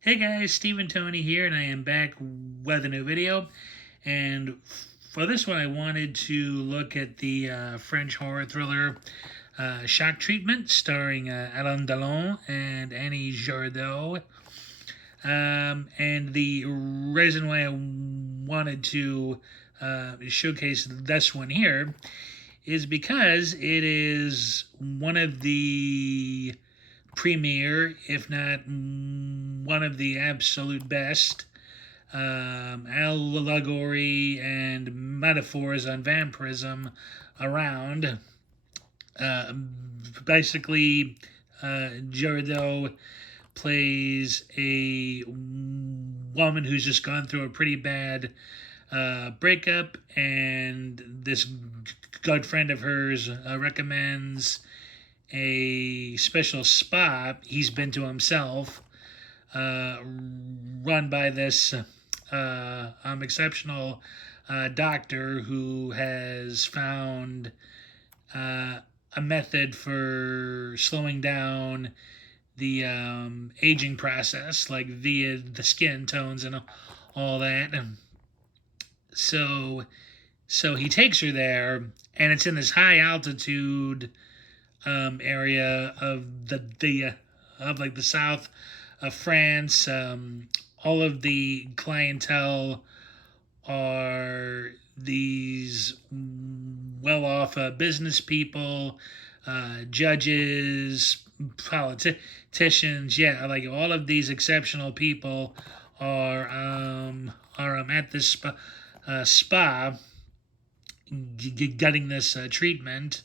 Hey guys, Steve and Tony here, and I am back with a new video. And for this one, I wanted to look at the French horror thriller Shock Treatment, starring Alain Delon and Annie Girardot. And the reason why I wanted to showcase this one here is because it is one of the premier, if not one of the absolute best, allegory and metaphors on vampirism around. Uh, Basically, Girardot plays a woman who's just gone through a pretty bad breakup, and this good friend of hers recommends a special spa he's been to himself, uh, run by this exceptional doctor who has found a method for slowing down the aging process, like via the skin tones and all that. So, so he takes her there, and it's in this high altitude area of the of like the south of France. All of the clientele are these well-off business people, judges, politicians. Yeah, like all of these exceptional people are at this spa getting this treatment.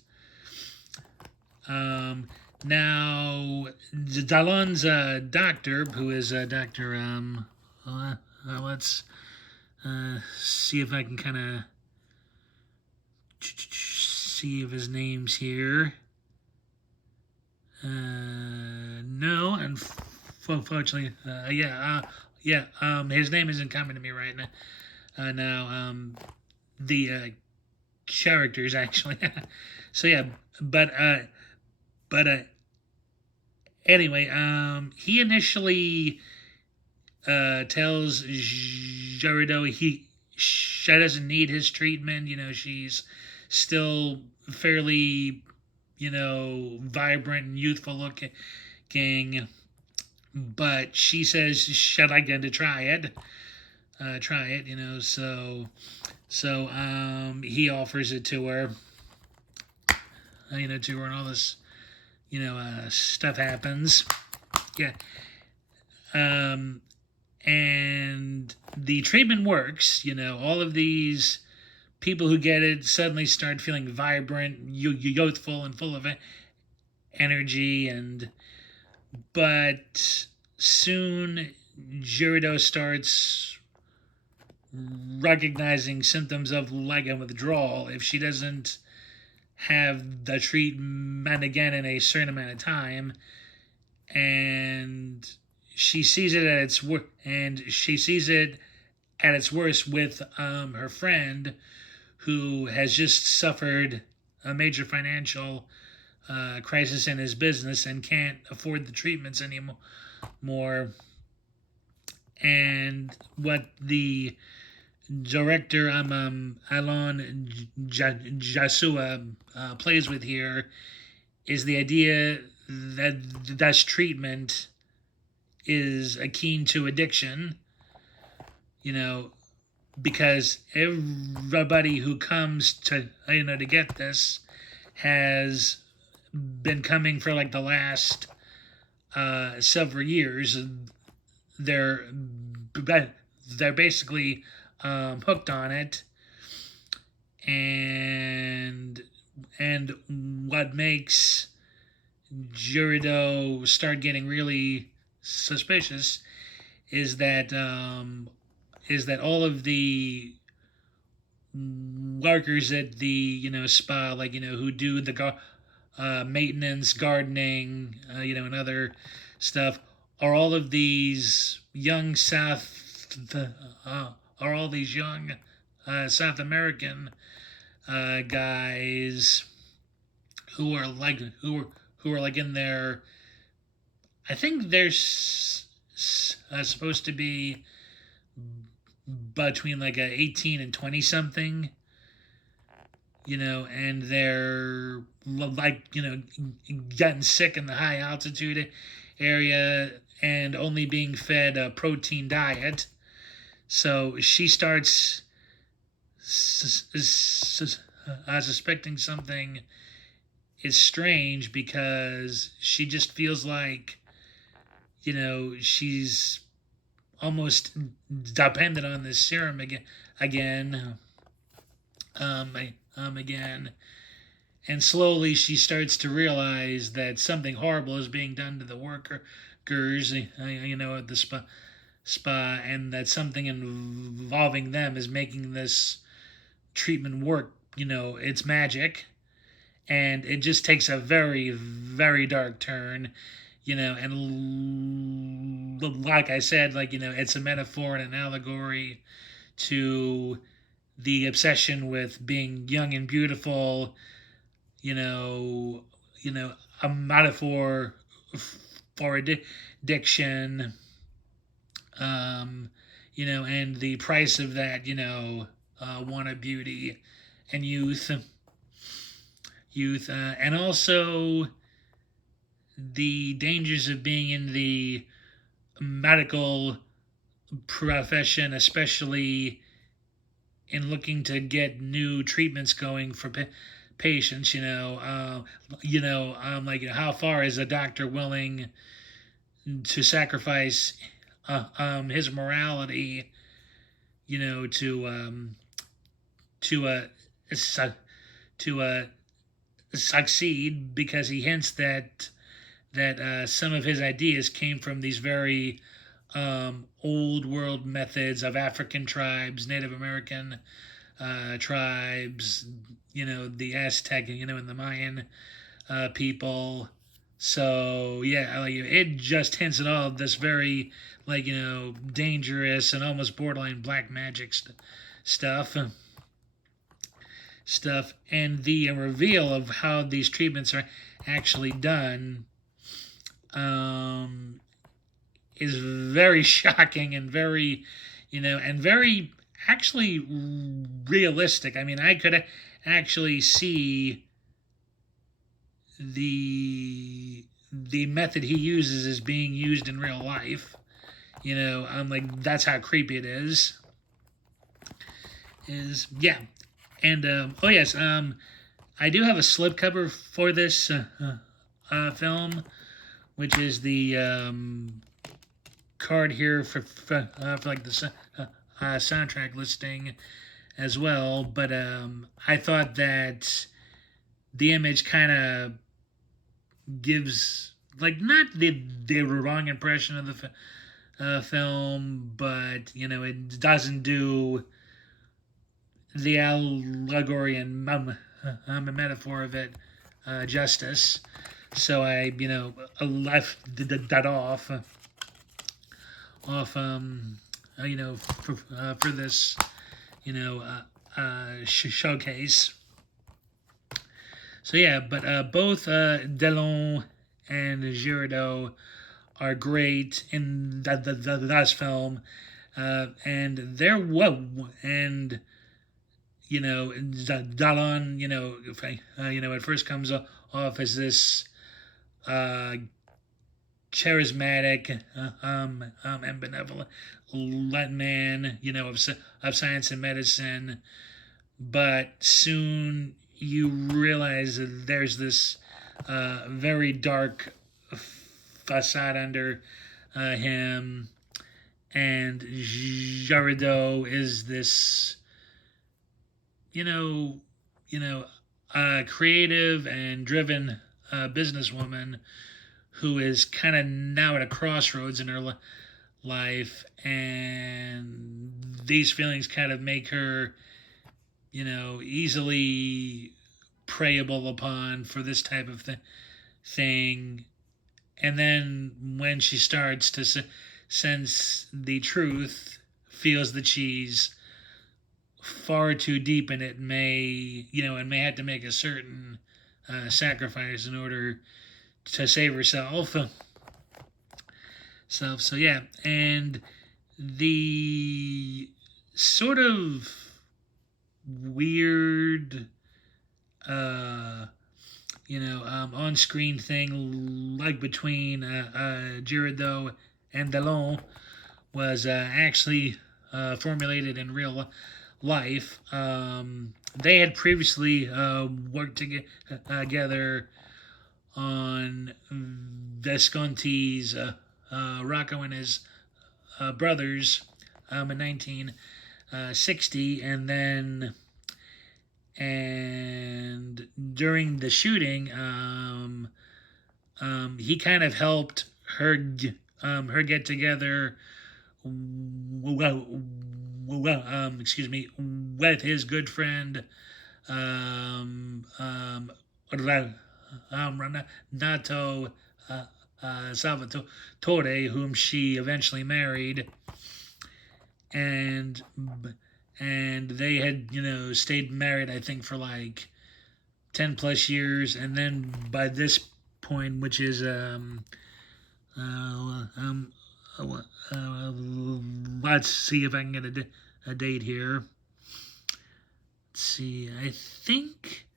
Um, Now, Dallon's doctor, who is Dr. Let's see if I can kind of see if his name's here. No, unfortunately, his name isn't coming to me right now. The characters actually. So yeah, but but anyway, he initially tells Girardot she doesn't need his treatment. You know, she's still fairly, vibrant and youthful looking, but she says she'd like to try it. Try it, so he offers it to her, and all this, stuff happens. Yeah. Um, and the treatment works. All of these people who get it suddenly start feeling vibrant, youthful, and full of energy. But soon, Girardot starts recognizing symptoms of like a withdrawal if she doesn't have the treatment again in a certain amount of time. And she sees it at its worst with her friend, who has just suffered a major financial crisis in his business and can't afford the treatments anymore. And what the director Alain Jasua plays with here is the idea that this treatment is akin to addiction, you know, because everybody who comes to get this has been coming for like the last several years. They're they're basically hooked on it, and what makes Girardot start getting really suspicious is that all of the workers at the spa, like who do the maintenance, gardening, and other stuff, are all of these young are all these young South American guys who are like in their, I think they're supposed to be between like a 18 and 20 something, and they're like, getting sick in the high altitude area and only being fed a protein diet. So she starts suspecting something is strange because she just feels like, she's almost dependent on this serum again, again. And slowly she starts to realize that something horrible is being done to the workers, at the spa, and that something involving them is making this treatment work. It's magic. And it just takes a very, very dark turn, and like I said, it's a metaphor and an allegory to the obsession with being young and beautiful, you know, a metaphor for addiction, and the price of that, wanted beauty and youth, and also the dangers of being in the medical profession, especially in looking to get new treatments going for patients. How far is a doctor willing to sacrifice his morality, to succeed, because he hints that some of his ideas came from these very old world methods of African tribes, Native American tribes, the Aztec, and the Mayan people. So yeah, it just hints at all of this very dangerous and almost borderline black magic stuff. And the reveal of how these treatments are actually done is very shocking and very very actually realistic. I mean, I could actually see the method he uses is being used in real life. That's how creepy it is. Yeah. And oh yes, I do have a slipcover for this film, which is the card here for the soundtrack listing as well. But I thought that the image kind of gives not the wrong impression of the film, but it doesn't do the allegory and metaphor of it justice. So I left that off for this showcase. So yeah, but both Delon and Girardot are great in that film, and they're and Delon, it first comes off as this charismatic and benevolent man, of science and medicine, but soon you realize that there's this very dark facade under him, and Girardot is this, creative and driven businesswoman who is kind of now at a crossroads in her life, and these feelings kind of make her, easily preyable upon for this type of thing. And then when she starts to sense the truth, feels that she's far too deep in it, and may have to make a certain sacrifice in order to save herself. stuff. So yeah, and the sort of weird, uh, on-screen thing like between Girardeau and Delon was actually formulated in real life. They had previously worked together on Visconti's Rocco and his brothers in 1960, and during the shooting, he kind of helped her get together. Excuse me, with his good friend, Renato Salvatore, whom she eventually married, and they had stayed married, I think, for like 10 plus years, and then by this point, which is uh, um let's see if I can get a date here. Let's see. I think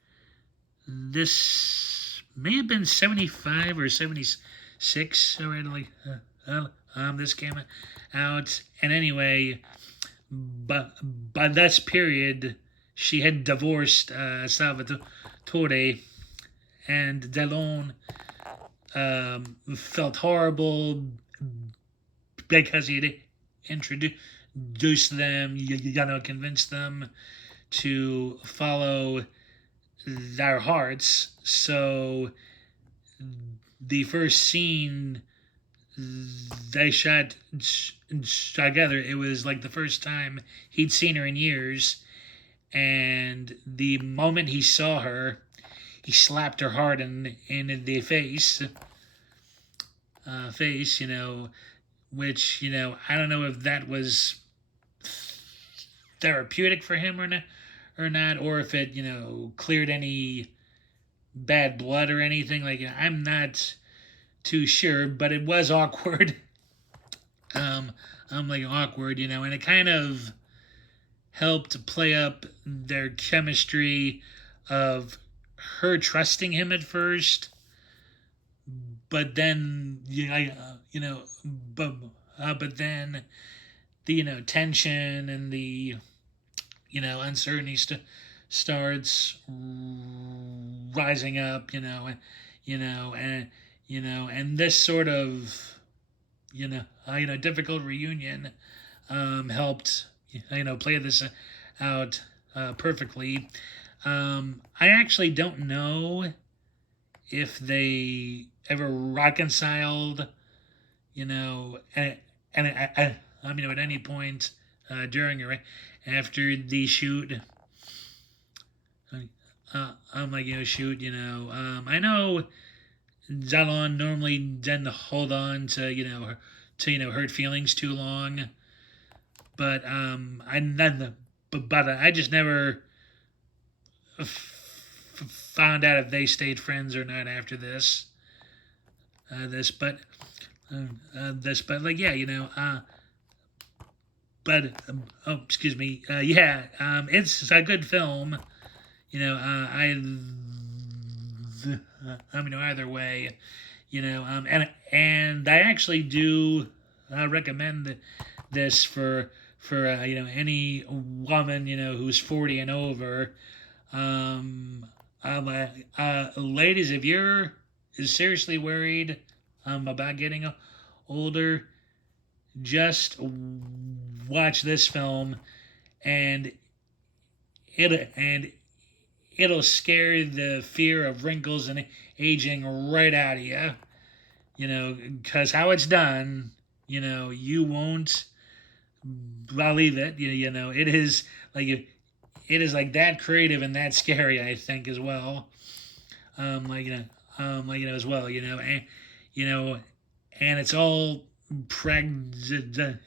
this may have been 75 or 76. Already, this came out, and anyway, but by this period, she had divorced Salvatore, and Delon felt horrible because he had introduced them, convinced them to follow their hearts. So the first scene they shot together, it was like the first time he'd seen her in years. And the moment he saw her, he slapped her hard in the face, which, I don't know if that was therapeutic for him or not, or if it, cleared any bad blood or anything. Like, I'm not too sure, but it was awkward. I'm like awkward, and it kind of helped play up their chemistry of her trusting him at first, but then but then the tension and the uncertainty starts rising up, and this sort of difficult reunion helped play this out perfectly. I actually don't know if they ever reconciled, at any point during or after the shoot. I'm like, shoot, I know Zalon normally didn't hold on to, hurt feelings too long, but I just never found out if they stayed friends or not after this. But like, yeah, oh, excuse me, yeah, it's a good film. Either way, and I actually do recommend this for any woman who's 40 and over. Ladies, if you're seriously worried about getting older, just watch this film, and it'll scare the fear of wrinkles and aging right out of you. Because how it's done, you won't believe it. It is like that creative and that scary, I think, as well. As well, and it's all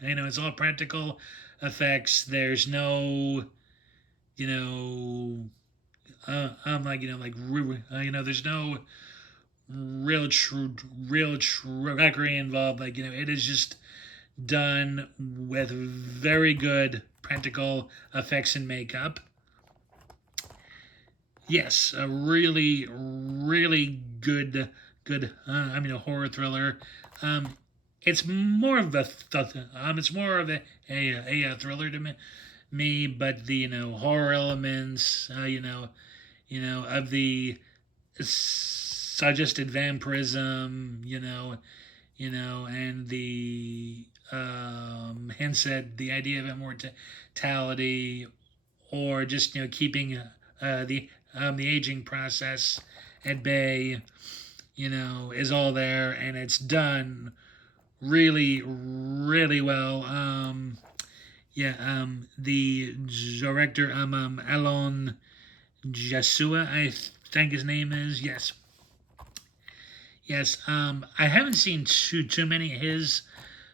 it's all practical effects. There's no, there's no real trickery involved. Like, it is just done with very good practical effects and makeup. Yes, a really good. Horror thriller. It's more of it's more of a thriller to me, but the horror elements, of the suggested vampirism, and the hints at the idea of immortality, or just keeping the aging process at bay, is all there, and it's done really well. The director, Alon Jesua, I think his name is. Yes. I haven't seen too many of his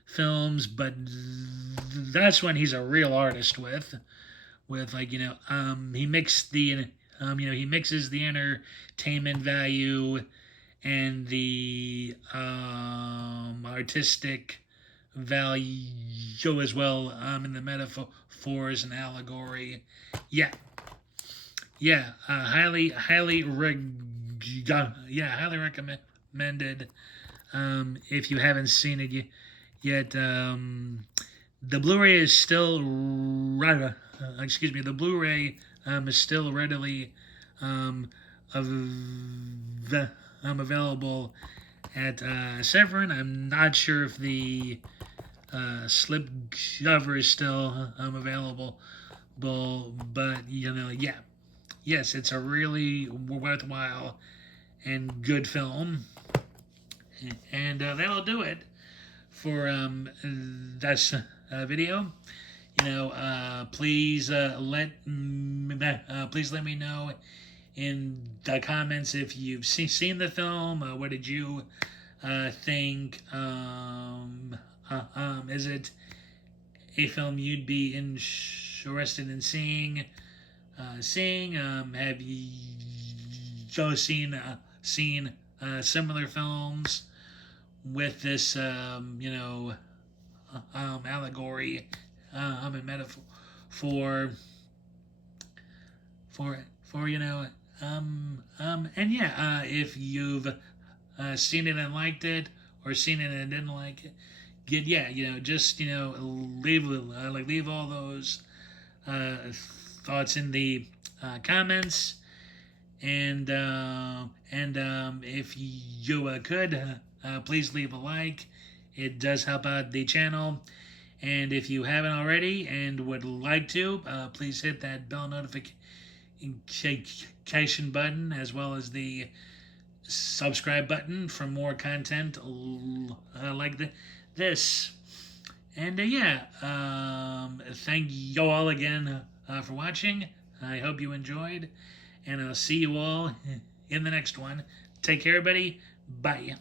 films, but that's when he's a real artist with he mixed the he mixes the entertainment value and the artistic value as well, in the metaphors and allegory. Highly recommended. If you haven't seen it yet, the Blu-ray is still the Blu-ray is still readily available at Severin. I'm not sure if the slip cover is still available, but yes, it's a really worthwhile and good film, and that'll do it for this video. Please let me know in the comments if you've seen the film. What did you think? Is it a film you'd be interested in seeing? Have you seen similar films with this allegory and metaphor for if you've seen it and liked it, or seen it and didn't like it, just leave all those thoughts in the comments, and if you could, please leave a like. It does help out the channel. And if you haven't already and would like to, please hit that bell notification button, as well as the subscribe button for more content like this. And thank you all again for watching. I hope you enjoyed, and I'll see you all in the next one. Take care, everybody. Bye.